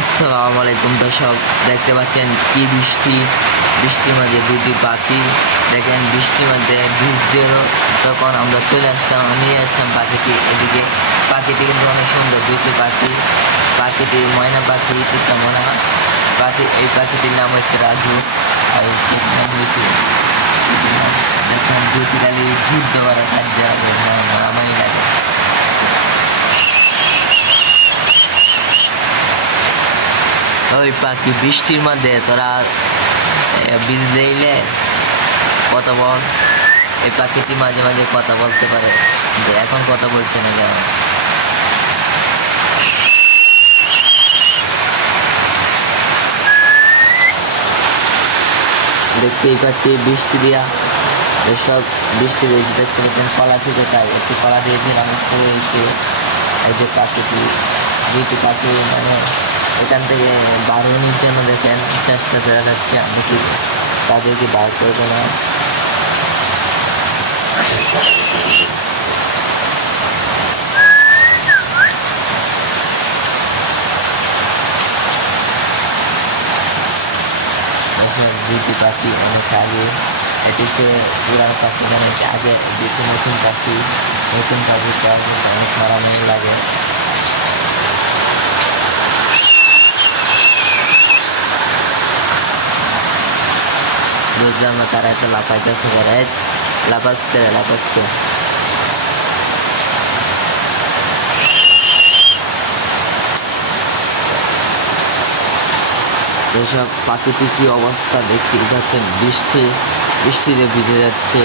আসসালামু আলাইকুম দর্শক, দেখতে পাচ্ছেন কি বৃষ্টি? বৃষ্টির মাঝে দুটি পাখি। দেখেন বৃষ্টির মধ্যে ভিজছিল তখন আমরা চলে আসতাম নিয়ে আসতাম পাখিটি এদিকে। পাখিটি কিন্তু অনেক সুন্দর দুটি পাখি। পাখিটি ময়না পাখি তিতা ময়না। পাখি, এই পাখিটির নাম হচ্ছে রাজু আর নাম নাম দেখেন দুটি খালি যুদ্ধ করার কাজ মারামারি লাগে ওই পাখি বৃষ্টির মধ্যে তোরা বীজ দিলে কথা বল। এই পাখিটি মাঝে মাঝে কথা বলতে পারে যে এখন কথা বলছে না কেন? দেখতেই পাচ্ছি বৃষ্টি দিয়া এসব বৃষ্টি রয়েছে দেখতে পাচ্ছেন কলা থেকে তাই একটি কলা দিয়ে আমি রয়েছে এই যে পাখিটি, দুইটি পাখি মানে এখান থেকে বাড়ানোর জন্য দেখেন, চেষ্টা করে যাচ্ছে আমি কি তাদেরকে বার করব না। দুইটি পাখি অনেক আগে এটিতে পুরানো পাখি অনেক আগে এটিতে নতুন পাখি নতুন পাখি তেমন অনেক মারামারি লাগে। বুঝলাম না, তারা এত লাফাইতেছে করে লাফাচ্ছে লাফাচ্ছে। এসব প্রাকৃতিক কি অবস্থা দেখতে যাচ্ছে বৃষ্টি, বৃষ্টিতে ভিজে যাচ্ছে।